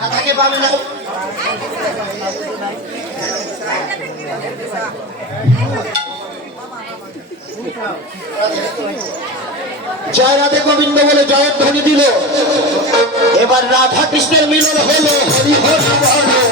না। জয় রাধে গোবিন্দ বলে জয়ধ্বনি ধ্বনি দিল। এবার রাধা কৃষ্ণের মিলন হলো। হরি হরি।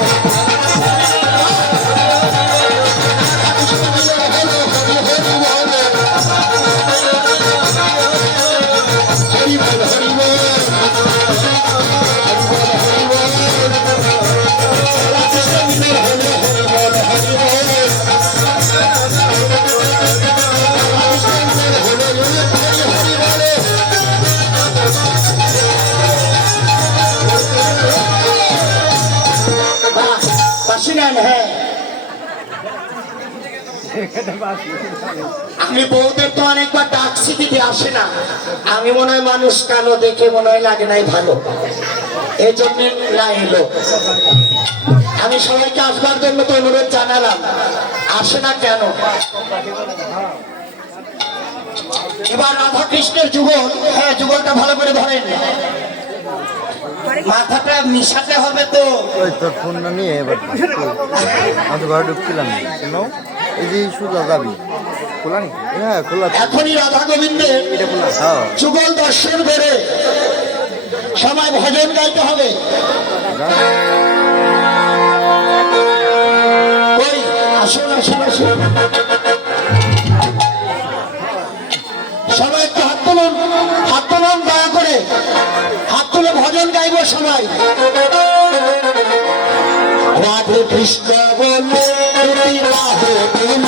আমি বউদের তো অনেকবার ডাকছি দিতে আসে না। আমি মনে হয় মানুষ কালো দেখে মনে হয় লাগে নাই ভালো। এই জন্য আমি সবাইকে আসবার জন্য তো অনুরোধ জানালাম। আসে না কেন? এবার রাধা কৃষ্ণের যুগল। হ্যাঁ যুগলটা ভালো করে ধরেন। মাথাটা মিশাতে হবে তো। তোর ফোনটা নিয়ে এবার আমি ঘরে ঢুকছিলাম। এই যে সোজা যাবি খোলা নি? হ্যাঁ খোলা আছে। এখনই রাধা গোবিন্দের এটা খোলা। হ্যাঁ। যুগল দর্শন করে সবাই ভজন গাইতে হবে। কই আসুন আসুন আসুন। সবাই একটু হাত তুলুন। হাত তুলুন দয়া করে। হাত তুলে ভজন গাইব সবাই। রাধে কৃষ্ণ বলে। দুটি রাধে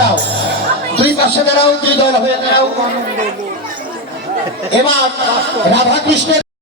দাঁড়াও। দুই পাশে দাঁড়াও দুই দল হয়ে দাঁড়াও। এবার রাধাকৃষ্ণের